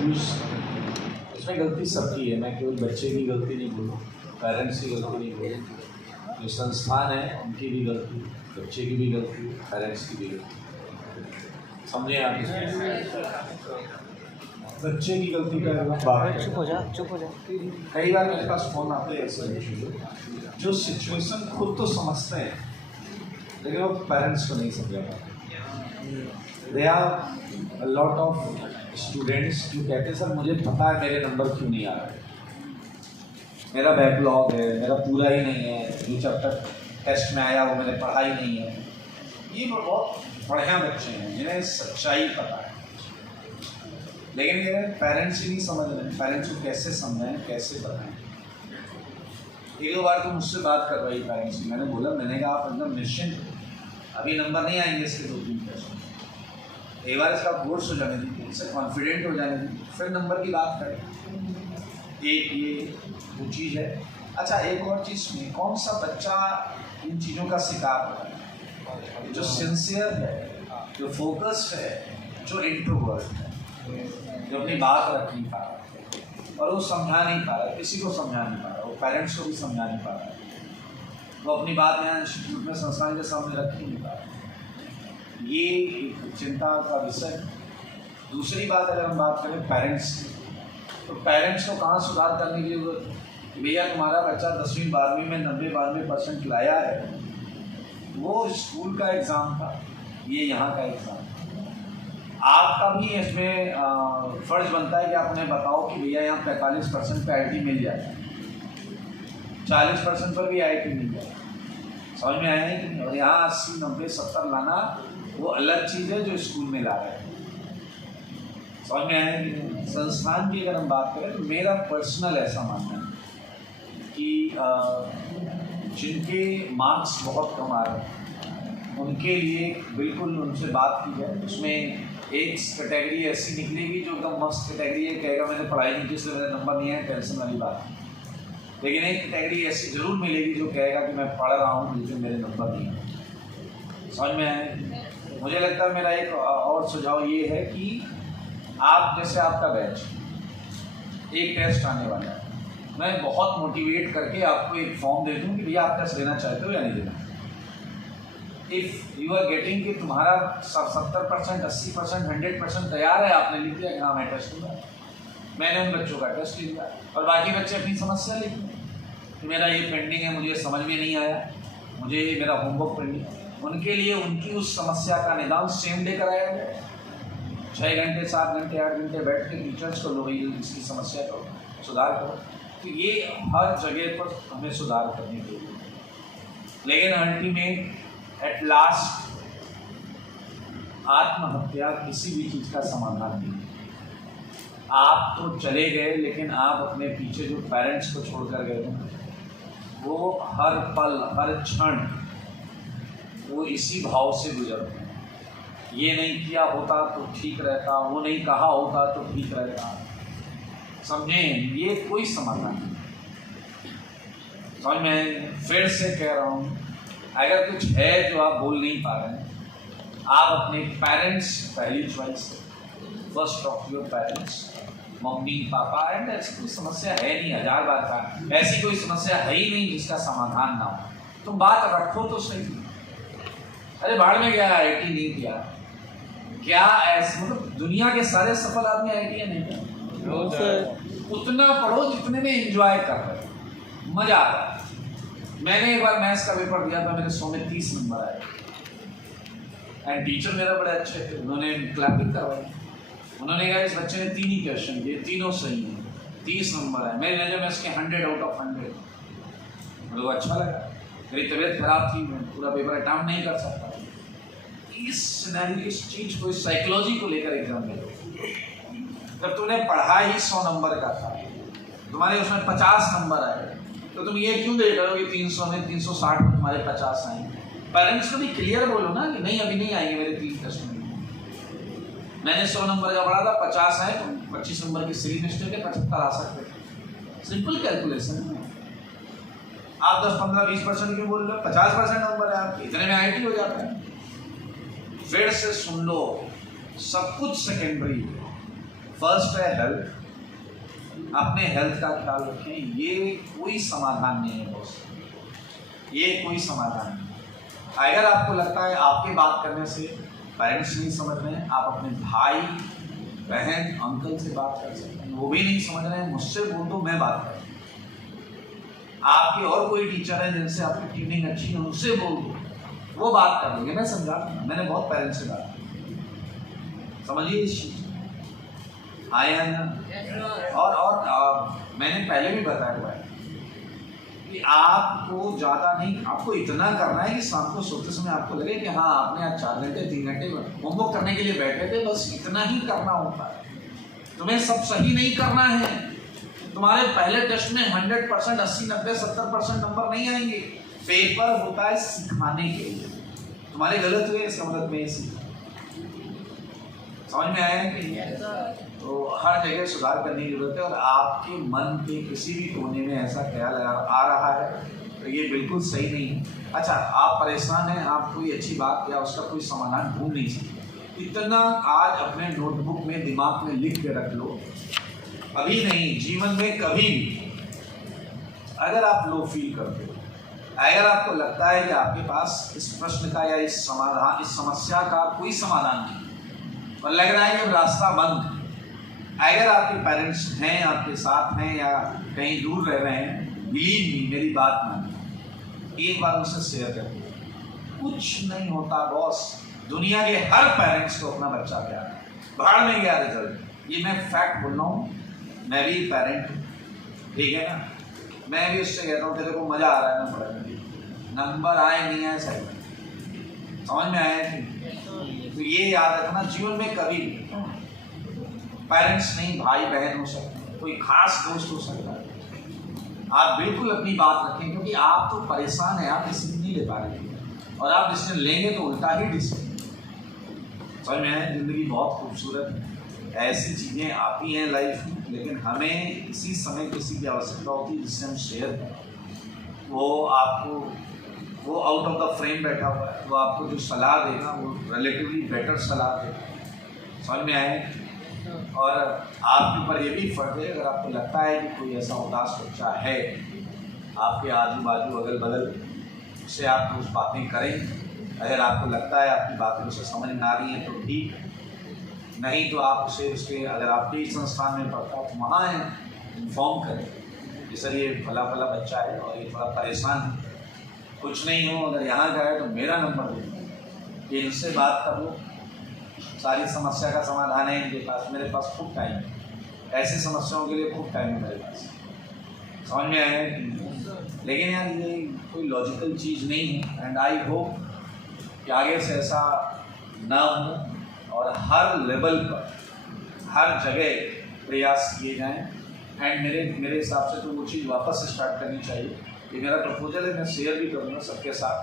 Confuse, इसमें गलती सबकी है, मैं केवल बच्चे की गलती नहीं बोलूँ, पेरेंट्स की गलती नहीं बोलूँ, जो संस्थान है उनकी भी गलती, बच्चे की भी गलती, पेरेंट्स की भी गलती। समझे आप इसमें? बच्चे की गलती का बात, चुप हो जा। कई बार मेरे पास फ़ोन आते हैं ऐसे जो सिचुएशन खुद तो समझते हैं लेकिन वो पेरेंट्स को नहीं समझा पाते। There are lot of students जो कहते हैं सर मुझे पता है मेरे नंबर क्यों नहीं आ रहे, मेरा बैकलॉग है, मेरा पूरा ही नहीं है, जो चैप्टर टेस्ट में आया वो मैंने पढ़ा ही नहीं है। ये बहुत बढ़िया बच्चे हैं जिन्हें सच्चाई पता है, लेकिन ये पेरेंट्स ही नहीं समझ रहे। पेरेंट्स को कैसे समझाएं, कैसे बताएं? एक दो बार तो मुझसे बात कर रही पेरेंट्स की, मैंने कहा आप एकदम निश्चिंत, अभी नंबर नहीं आएंगे इसके 2-3 टेस्ट, एक बार इसका कोर्स हो जाने दीजिए, इससे कॉन्फिडेंट हो जाने दीजिए, फिर नंबर की बात करें। एक ये वो चीज़ है। अच्छा, एक और चीज़ सुनिए, कौन सा बच्चा इन चीज़ों का शिकार होता है? जो सिंसियर है, जो फोकस्ड है, जो इंट्रोवर्ट है, जो अपनी बात रख नहीं पा रहा और वो समझा नहीं पा रहा, किसी को समझा नहीं पा रहा, वो पेरेंट्स को भी समझा नहीं पा रहा, वो अपनी बात यहाँ इंस्टीट्यूट में संस्थान के सामने रख ही नहीं पा रहा। ये एक चिंता का विषय। दूसरी बात अगर हम बात करें पेरेंट्स की, तो पेरेंट्स को कहाँ सुधार करने की जरूरत है? भैया तुम्हारा बच्चा 10वीं 12वीं में 90-92% लाया है, वो स्कूल का एग्ज़ाम था, ये यहाँ का एग्ज़ाम। आपका भी इसमें फ़र्ज़ बनता है कि आप उन्हें बताओ कि भैया यहाँ 45% पे IIT मिल जाए, 40% पर भी IIT मिल जाए। समझ में आया नहीं कि नहीं? और यहाँ 80, 90, 70 लाना वो अलग चीज़ है जो स्कूल में ला रहे हैं। समझ में आया कि नहीं? संस्थान की अगर हम बात करें तो मेरा पर्सनल ऐसा मानना है कि जिनके मार्क्स बहुत कम आ रहे हैं उनके लिए बिल्कुल उनसे बात की जाए। उसमें एक कैटेगरी ऐसी निकलेगी जो एकदम मस्त कैटेगरी है, कहेगा मैंने पढ़ाई नहीं की इसलिए मेरा नंबर नहीं है, टेंशन वाली बात। लेकिन एक कैटेगरी ऐसी ज़रूर मिलेगी जो कहेगा कि मैं पढ़ रहा हूँ लेकिन मेरे नंबर नहीं है। समझ में आए? मुझे लगता है मेरा एक और सुझाव ये है कि आप जैसे आपका बैच एक टेस्ट आने वाला है, मैं बहुत मोटिवेट करके आपको एक फॉर्म दे दूँ कि भैया आप टेस्ट देना चाहते हो या नहीं देना। इफ़ यू आर गेटिंग कि तुम्हारा 70%, 80%, 100% तैयार है, आपने लिख दिया कि हाँ मैं टेस्ट दूँगा, मैंने उन बच्चों का टेस्ट लिया और बाकी बच्चे अपनी समस्या लिख दें कि मेरा ये पेंडिंग है, मुझे समझ में नहीं आया, मुझे मेरा होमवर्क पेंडिंग है। उनके लिए उनकी उस समस्या का निदान सेम डे कराया जाए। 6 घंटे, 7 घंटे, 8 घंटे बैठ के टीचर्स को लो भाई इसकी समस्या को सुधार करो। तो ये हर जगह पर हमें सुधार करने के लिए, लेकिन अल्टीमेट एट लास्ट आत्महत्या किसी भी चीज़ का समाधान नहीं। आप तो चले गए लेकिन आप अपने पीछे जो पेरेंट्स को छोड़कर गए वो हर पल हर क्षण वो इसी भाव से गुजरते हैं, ये नहीं किया होता तो ठीक रहता, वो नहीं कहा होता तो ठीक रहता। समझें, ये कोई समाधान नहीं। समझ में? फिर से कह रहा हूँ, अगर कुछ है जो आप बोल नहीं पा रहे हैं, आप अपने पेरेंट्स पहली चॉइस है, first of your parents, mummy papa, and ऐसी कोई समस्या है नहीं, 1000 बार का ऐसी कोई समस्या है ही नहीं जिसका समाधान ना हो। तुम बात रखो तो सही। अरे बाढ़ में गया, IIT नहीं किया, क्या ऐसे मतलब दुनिया के सारे सफल आदमी IIT नहीं किया? उतना पढ़ो जितने में एंजॉय कर रहे, मजा आ रहा है। मैंने एक बार मैथ्स का पेपर दिया था, मेरे 100 में 30 नंबर आए एंड टीचर मेरा बड़े अच्छे थे, उन्होंने क्लैपिंग करवाई। उन्होंने कहा इस बच्चे ने 3 ही क्वेश्चन दिए, तीनों सही हैं, 30 नंबर है। मेरी नज़र में इसके 100 आउट ऑफ 100। मुझे अच्छा लगा, मेरी तबीयत खराब थी, मैं पूरा पेपर अटेम्प्ट नहीं कर सकता। इस सिनेरियो, इस चीज़ को, इस साइकोलॉजी को लेकर एग्जाम में जब तुमने पढ़ा ही 100 नंबर का था, तुम्हारे उसमें 50 नंबर आए, तो तुम ये क्यों देख रहे हो कि 300 में 360 में तुम्हारे 50 आएंगे? पेरेंट्स को भी क्लियर बोलो ना कि नहीं अभी नहीं आएंगे मेरे 3 टेस्ट में। मैंने 100 नंबर का पढ़ा था, 50 आए, 25 नंबर की सिली मिस्टेक है, 75 आ सकते थे। सिंपल कैलकुलेशन है। आप 10, 15, 20% क्यों बोल रहे हो? 50% नंबर है आपके, इतने में IIT हो जाता है। फिर से सुन लो, सब कुछ सेकेंडरी, फर्स्ट है हेल्थ। अपने हेल्थ का ख्याल रखें। ये कोई समाधान नहीं है बॉस, ये कोई समाधान नहीं। अगर आपको लगता है आपके बात करने से पेरेंट्स नहीं समझ रहे हैं, आप अपने भाई बहन अंकल से बात कर सकते हैं, वो भी नहीं समझ रहे हैं, मुझसे बोल दो, मैं बात करूँ। आपके और कोई टीचर हैं जिनसे आपकी ट्यूनिंग अच्छी है, उनसे बोल दो, वो बात कर लेंगे, मैं समझा दूंगा। मैंने बहुत पेरेंट्स से बात की, समझिए इस चीज आए हैं ना। और मैंने पहले भी बताया हुआ है कि आपको ज़्यादा नहीं, आपको इतना करना है कि शाम को सोते समय आपको लगे कि हाँ आपने आज 4 घंटे 3 घंटे होमवर्क करने के लिए बैठे थे, बस इतना ही करना होता है। तुम्हें सब सही नहीं करना है। तुम्हारे पहले टेस्ट में 100% 80 90 70% नंबर नहीं आएंगे। पेपर होता है सिखाने के लिए। तुम्हारे गलत हुए इसका मतलब मैं सीखा। समझ में आया कि नहीं? तो हर जगह सुधार करने की जरूरत है। और आपके मन के किसी भी कोने में ऐसा ख्याल आ रहा है तो ये बिल्कुल सही नहीं है। अच्छा, आप परेशान हैं, आप कोई अच्छी बात या उसका कोई समाधान ढूंढ नहीं सकते, इतना आज अपने नोटबुक में दिमाग में लिख के रख लो। अभी नहीं, जीवन में कभी भी अगर आप लो फील करते हो, अगर आपको लगता है कि आपके पास इस प्रश्न का या इस समाधान, इस समस्या का कोई समाधान नहीं और लग रहा है कि अब रास्ता बंद है, अगर आपके पेरेंट्स हैं, आपके साथ हैं या कहीं दूर रह रहे हैं, बिलीव मी, मेरी बात मानिए, एक बार उनसे शेयर करिए। कुछ नहीं होता बॉस। दुनिया के हर पेरेंट्स को अपना बच्चा प्यार है। बाहर में गया रिजल्ट, ये मैं फैक्ट बोल रहा हूँ, मैं भी पेरेंट हूँ, ठीक है ना। मैं भी उससे कहता हूँ तेरे को मजा आ रहा है ना पढ़ने में, नंबर आए नहीं आए सही, समझ में आया कि तो ये याद रखना, जीवन में कभी भी पेरेंट्स नहीं, भाई बहन हो सकते हैं, कोई खास दोस्त हो सकता है, आप बिल्कुल अपनी बात रखें, क्योंकि आप तो परेशान हैं, आप डिसीजन नहीं ले पा रहे हैं और आप डिसीजन लेंगे तो उल्टा ही डिसीजन। समझ में आया? जिंदगी बहुत खूबसूरत है, ऐसी चीज़ें आती हैं लाइफ में, लेकिन हमें इसी समय किसी की आवश्यकता होती है जिससे हम शेयर करें। वो आपको, वो आउट ऑफ द फ्रेम बैठा हुआ है, वो आपको जो सलाह देगा वो रिलेटिवली बेटर सलाह देगा। समझ में आए? और आपके ऊपर ये भी फर्क है, अगर आपको लगता है कि कोई ऐसा उदास बच्चा है आपके आजू बाजू अगल बगल, उससे आप कुछ बातें करें। अगर आपको लगता है आपकी बातें उसे समझ में आ रही हैं तो ठीक, नहीं तो आप उसे उसके, अगर आपके संस्थान में पढ़ता तो वहाँ इन्फॉर्म करें कि सर ये फला फला बच्चा है और ये थोड़ा परेशान है, कुछ नहीं हो अगर यहाँ का है तो मेरा नंबर दे, ये इनसे बात कर लो, सारी समस्या का समाधान है इनके पास, मेरे पास खूब टाइम है, ऐसी समस्याओं के लिए खूब टाइम है मेरे पास। समझ में आया? लेकिन यार ये कोई लॉजिकल चीज़ नहीं है। एंड आई होप कि आगे से ऐसा ना हो और हर लेवल पर हर जगह प्रयास किए जाएं। एंड मेरे हिसाब से तो वो चीज़ वापस स्टार्ट करनी चाहिए। ये मेरा प्रपोजल है, मैं शेयर भी करूँगा सबके साथ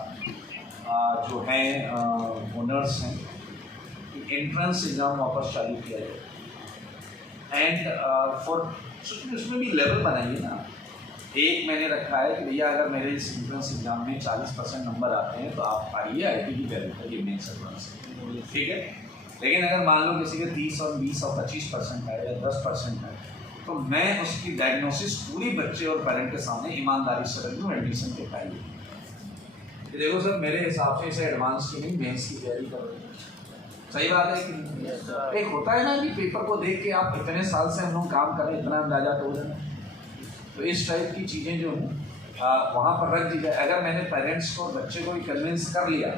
जो हैं ओनर्स हैं, एंट्रेंस एग्ज़ाम वापस चालू किया जाए। एंड फॉर उसमें भी लेवल बनाइए ना। एक मैंने रखा है कि भैया अगर मेरे इस एंट्रेंस एग्ज़ाम में 40% नंबर आते हैं तो आप आइए IIT की तैयारी करिए मेंस एडवांस, ठीक है। लेकिन अगर मान लो किसी के 30 और 20 और 25% है या 10% है, तो मैं उसकी डायग्नोसिस पूरी बच्चे और पेरेंट के सामने ईमानदारी से रख दूँ, एडमिशन के टाइम। देखो सर, मेरे हिसाब से इसे एडवांस की नहीं, मेंस की तैयारी करो। सही बात है कि एक होता है ना कि पेपर को देख के आप इतने साल से हम लोग काम करें, इतना अंदाजा तो हो जाए, तो इस टाइप की चीज़ें जो हैं वहाँ पर रख दी जाए। अगर मैंने पेरेंट्स को, बच्चे को भी कन्विंस कर लिया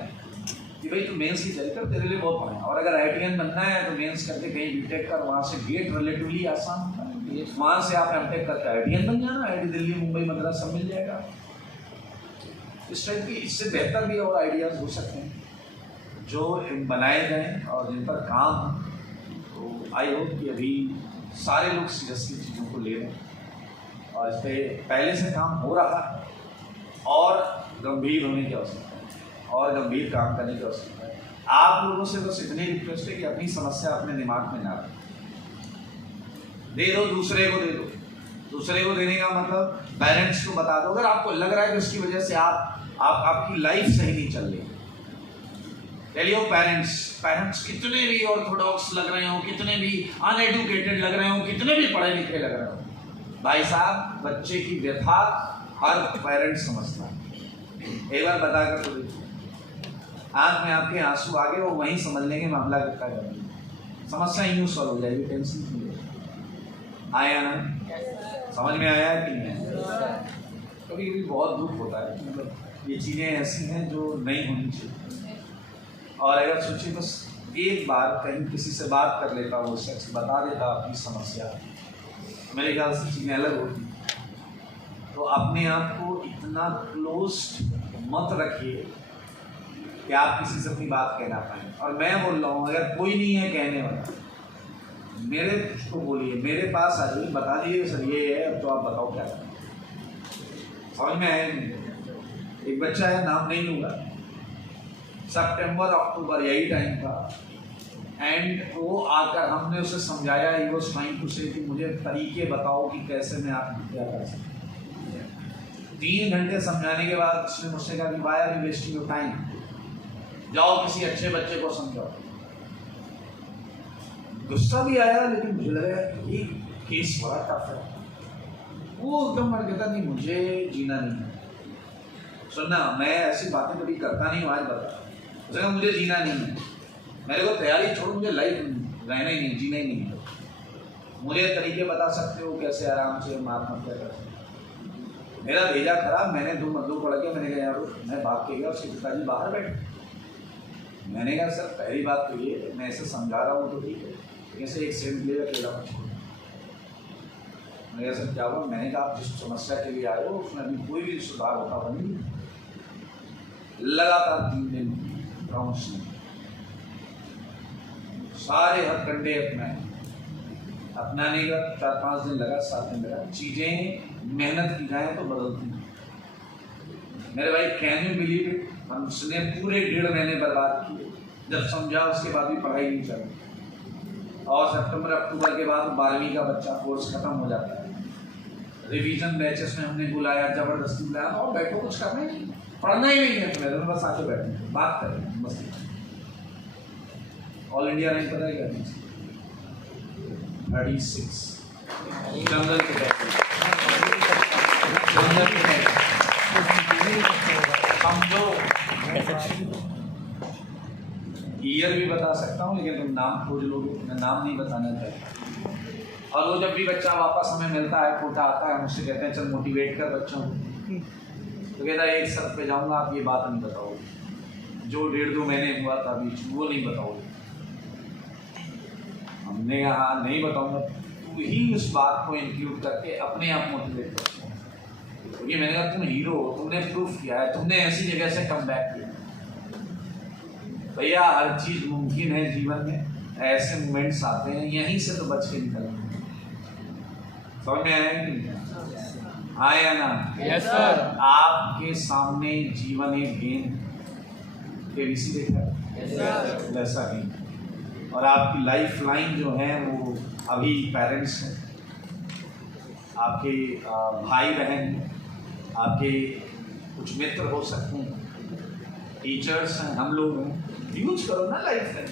कि भाई तू मेंस की तैयारी कर, तेरे लिए बहुत बड़ा है, और अगर IITian बनना है तो मेंस करके कहीं BTech कर, वहाँ से गेट रिलेटिवली आसान होता है, वहाँ से आप MTech करके IITian बन जाना, IIT दिल्ली मुंबई मद्रास सब मिल जाएगा। इस टाइप की, इससे बेहतर भी और आइडियाज़ हो सकते हैं जो बनाए जाएँ और जिन पर काम हो। तो आई होप कि अभी सारे लोग सीरियसली चीज़ों को ले रहे हैं और इस पर पहले से काम हो रहा है और गंभीर होने की आवश्यकता है और गंभीर काम करने की आवश्यकता है। आप लोगों से बस इतनी रिक्वेस्ट है कि अपनी समस्या अपने दिमाग में ना रखें, दे दो, दूसरे को दे दो। दूसरे को देने का मतलब पेरेंट्स को बता दो। अगर आपको लग रहा है कि उसकी वजह से आपकी लाइफ सही नहीं चल रही, चलिए पेरेंट्स कितने भी ऑर्थोडॉक्स लग रहे हो, कितने भी अनएडुकेटेड लग रहे हो, कितने भी पढ़े लिखे लग रहे हो, भाई साहब बच्चे की व्यथा हर पेरेंट समझता है। एक बार बताकर तो देखिए, आंख में आपके आंसू आ गए, वो वहीं समझ लेंगे मामला कितना है, समस्या यूं सॉल्व हो जाएगी, टेंशन नहीं है। आया ना, समझ में आया कि नहीं आया? कभी कभी बहुत दुख होता है, मतलब ये चीज़ें ऐसी हैं जो नहीं होनी चाहिए। और अगर सोचिए बस एक बार कहीं किसी से बात कर लेता, वो शख्स बता देता अपनी समस्या, मेरे ख्याल से चीज़ें अलग होती। तो अपने आप को इतना क्लोज्ड मत रखिए कि आप किसी से अपनी बात कहना पाएँ। और मैं बोल रहा हूँ, अगर कोई नहीं है कहने वाला, मेरे को बोलिए, मेरे पास आ जाइए, बता दीजिए सर ये है, अब तो आप बताओ क्या करें। समझ में आया? एक बच्चा है, नाम नहीं लूँगा, सितंबर अक्टूबर यही टाइम था, एंड वो आकर हमने उसे समझाया, ही वाज ट्राइंग टू से कि मुझे तरीके बताओ कि कैसे मैं आपकी क्या कर सकता। 3 घंटे समझाने के बाद उसने मुझसे कहा कि why are you wasting your time, जाओ किसी अच्छे बच्चे को समझाओ। गुस्सा भी आया, लेकिन मुझे लगा ये केस बड़ा टफ है। वो एकदम मर कहता नहीं मुझे जीना नहीं है। सुनना, मैं ऐसी बातें कभी करता नहीं हूँ, आज बता, उसने कहा मुझे जीना नहीं है, मेरे को तैयारी छोड़, मुझे लाइफ रहना ही नहीं, जीना ही नहीं है। मुझे तरीके बता सकते हो कैसे आराम से आत्महत्या कर सकते? मेरा भेजा खराब, मैंने 2 मजदूर पढ़ के मैंने कहा यार, मैं भाग के गया, उसके पिताजी बाहर बैठे। मैंने कहा सर पहली बात तो ये, मैं ऐसे समझा रहा हूँ तो ठीक है, कैसे एक सेंट ले अकेला मत छोड़ो। मैंने कहा सर क्या हुआ? मैंने कहा आप जिस समस्या के लिए आए हो उसमें अभी कोई भी सुधार होता बनी। लगातार 3 दिन काउंसलिंग, सारे हथकंडे अपनाने का 4-5 दिन लगा, 7 दिन लगा। चीज़ें मेहनत की जाए तो बदलती हैं मेरे भाई, कैन यू बिलीव इट? उसने पूरे 1.5 महीने बर्बाद किए। जब समझा उसके बाद भी पढ़ाई नहीं चली, और सितंबर अक्टूबर के बाद 12वीं का बच्चा कोर्स खत्म हो जाता है। रिवीजन बैचेस में हमने बुलाया, जबरदस्ती बुलाया, और बैठो कुछ करना ही नहीं, पढ़ना ही नहीं है तुम्हें, बस आके बैठे बात करें बस। ऑल इंडिया रैंक पता है क्या? 36 जंगल के समझो। ईयर भी बता सकता हूँ, लेकिन तुम नाम खोज लोगे, मैं नाम नहीं बताना चाहता। और वो जब भी बच्चा वापस हमें मिलता है, कोटा आता है, मुझसे कहते हैं चल मोटिवेट कर बच्चों को, तो कहता है एक शर्त पे जाऊँगा, आप ये बात नहीं बताओगे जो 1.5-2 महीने हुआ था बीच, वो नहीं बताओगे। हमने कहा नहीं बताऊँगा, तू ही उस बात को इंक्लूड करके अपने आप मोटिवेट करते हो। क्योंकि मैंने कहा तुम हीरो हो, तुमने प्रूफ किया है, तुमने ऐसी जगह से कम बैक किया। भैया हर चीज़ मुमकिन है जीवन में, ऐसे मोमेंट्स आते हैं, यहीं से तो बच के निकलना। समझ में आया कि आया ना? Yes sir. आपके सामने जीवन एक गेम केबीसी देखा है, वैसा गेम। और आपकी लाइफ लाइन जो है वो अभी पेरेंट्स हैं, आपके भाई बहन हैं, आपके कुछ मित्र हो सकते हैं, टीचर्स हैं, हम लोग हैं। यूज करो ना लाइफ लाइन,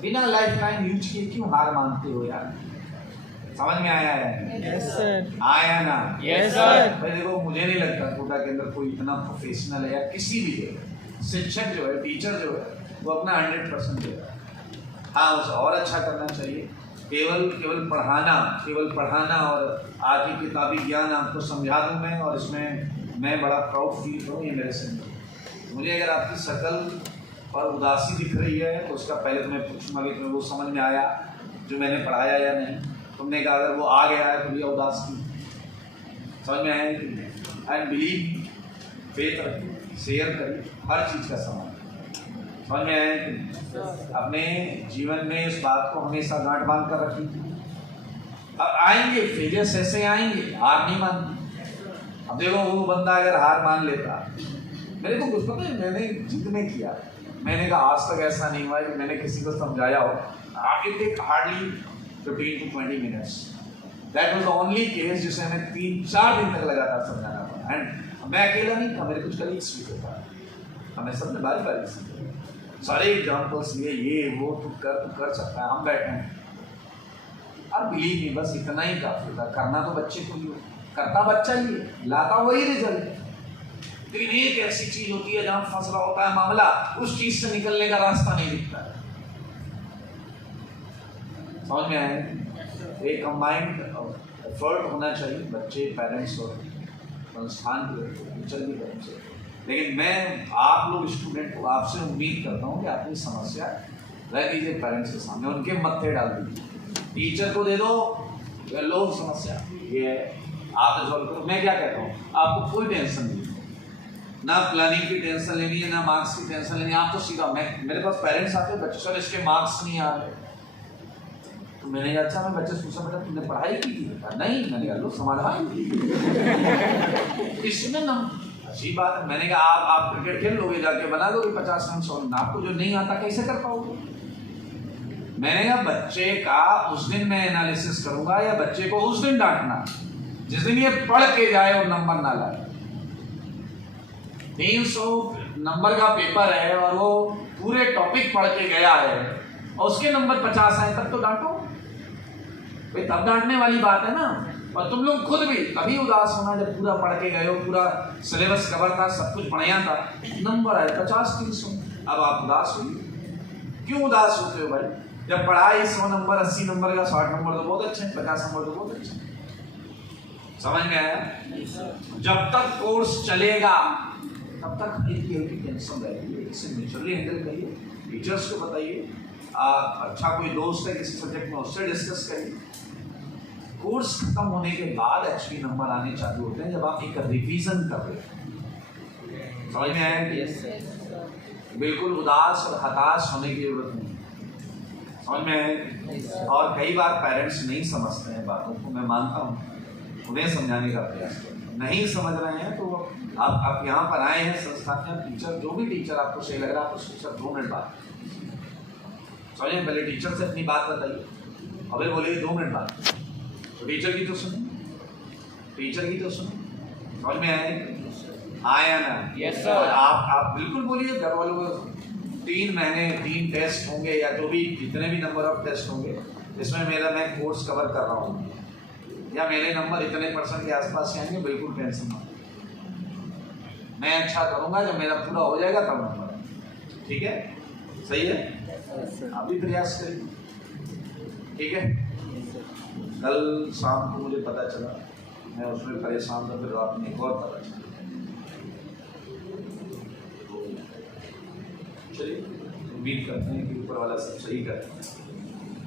बिना लाइफ लाइन यूज किए क्यों हार मानते हो यार? समझ में आया है? Yes sir. आया ना? Yes sir. भाई देखो, मुझे नहीं लगता कोटा के अंदर कोई इतना प्रोफेशनल है, या किसी भी शिक्षक जो है, टीचर जो है, वो अपना 100% दे रहा है। हाँ, उसे और अच्छा करना चाहिए। केवल पढ़ाना और आगे किताबी ज्ञान आपको समझा दूँ मैं, और इसमें मैं बड़ा प्राउड फील करूँ, ये मेरे से मुझे अगर आपकी शक्ल पर उदासी दिख रही है तो उसका पहले तुम्हें पूछूंगा कि तुम्हें वो समझ में आया जो मैंने पढ़ाया या नहीं। तुमने कहा अगर वो आ गया है तो भैया उदास की समझ में आया कि नहीं? एंड बिलीव, फेथ रखिए, शेयर करिए, हर चीज़ का सामान समझ में आया कि नहीं? अपने जीवन में इस बात को हमेशा गांठ बांध कर रखिए। अब आएंगे फेलियर्स, ऐसे आएंगे, हार नहीं मानती। अब देखो वो बंदा अगर हार मान लेता, मेरे को कुछ पता है, मैंने जितने किया, मैंने कहा आज तक ऐसा नहीं हुआ कि मैंने किसी को समझाया हो, it take hardly 15 to 20 minutes. That was the only case जिसे हमें 3-4 दिन तक लगातार समझाना पड़ा। एंड मैं अकेला नहीं था, मेरे कुछ कलीग्स भी थे, हमें सबने बारी बारी से। सारे एग्जाम्पल्स लिए, ये वो तू कर सकता है, हम बैठे हैं। अब बिलीव नहीं, बस इतना ही काफी था। करना तो बच्चे को ही हो, करता बच्चा ही है, लाता वही रिजल्ट है। लेकिन एक ऐसी चीज होती है जहां फंस रहा होता है मामला, उस चीज से निकलने का रास्ता नहीं दिखता है। समझ में आए? एक कंबाइंड एफर्ट होना चाहिए, बच्चे, पेरेंट्स और संस्थान के टीचर की तरफ से। लेकिन मैं आप लोग स्टूडेंट को आपसे उम्मीद करता हूँ कि अपनी समस्या रह दीजिए पेरेंट्स के सामने, उनके मत्थे डाल दीजिए। टीचर को दे दो, लो समस्या ये आप रिजॉल्व करो। मैं क्या कहता हूँ, आपको कोई टेंशन नहीं, ना प्लानिंग की टेंशन लेनी है, ना मार्क्स की टेंशन लेनी है। आप तो सीधा, मेरे पास पेरेंट्स आते हैं, बच्चे सर इसके मार्क्स नहीं आ रहे, तो मैंने कहा अच्छा, मैं बच्चे से पूछा बेटा तुमने पढ़ाई की थी? नहीं। मैंने कहा लो समाधान इसमें ना अच्छी बात है। मैंने कहा आप क्रिकेट खेल लोगे, जाके बना लोगे 50 रन 100 रन, आपको जो नहीं आता कैसे कर पाओगे? मैंने कहा बच्चे का उस दिन मैं एनालिसिस करूंगा, या बच्चे को उस दिन डांटना जिस दिन ये पढ़ के जाए और नंबर ना लाए। 300 नंबर का पेपर है और वो पूरे टॉपिक पढ़ के गया है और उसके नंबर 50 आए, तब तो डांटो भाई, तब डांटने वाली बात है ना। और तुम लोग खुद भी कभी उदास होना जब पूरा पढ़ के गए हो, पूरा सिलेबस कवर था, सब कुछ बढ़िया था, नंबर आए 50-300, अब आप उदास होइए। क्यों उदास होते हो भाई? जब पढ़ाई 100 नंबर 80 नंबर का 60 नंबर तो बहुत अच्छे हैं, 50 नंबर तो बहुत अच्छे हैं। समझ में आया? जब तक कोर्स चलेगा तब तक हल्की टेंशन रहेगी, इसे नेचुरली हैंडल करिए। टीचर्स को बताइए, अच्छा कोई दोस्त है किसी सब्जेक्ट में, उससे डिस्कस करिए। कोर्स खत्म होने के बाद एक्चुअली नंबर आने चालू होते हैं, जब आप एक रिवीजन कर रहे हैं। समझ में आया? बिल्कुल उदास और हताश होने की जरूरत नहीं। समझ में आए? और कई बार पेरेंट्स नहीं समझते हैं बातों को, मैं मानता हूँ, उन्हें समझाने का प्रयास करें। नहीं समझ रहे हैं तो आप यहाँ पर आए हैं संस्थान में, टीचर जो भी टीचर आपको सही लग रहा है, आप उसके साथ 2 मिनट बात समझिए। पहले टीचर से अपनी बात बताइए, अबे बोले 2 मिनट बात, तो टीचर की तो सुनो, टीचर की तो सुनो। समझ में आया ना? Yes sir. आप बिल्कुल बोलिए घर वालों को। 3 महीने 3 टेस्ट होंगे, या जो भी जितने भी नंबर ऑफ टेस्ट होंगे, इसमें मैं कोर्स कवर कर रहा हूँ, या मेरे नंबर इतने % के आसपास से आएंगे, बिल्कुल टेंशन मत। मैं अच्छा करूँगा, जब मेरा पूरा हो जाएगा तब नंबर। ठीक है? सही है? आप भी प्रयास करिए। ठीक है? कल शाम को मुझे पता चला, मैं उसमें परेशान था, फिर रात में एक और पता चला। चलिए उम्मीद करते हैं कि ऊपर वाला सब सही करते हैं,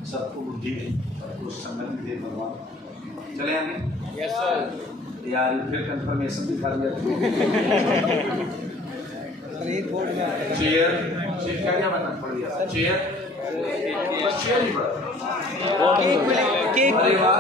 सबको बुद्धि दे, सबको संगति दे भगवान। चले आगे? Yes sir. यार फिर कंफर्मेशन दिखा दिया। चेयर का क्या बनना पड़ गया? चेयर ही बड़ा। केक अरे वाह,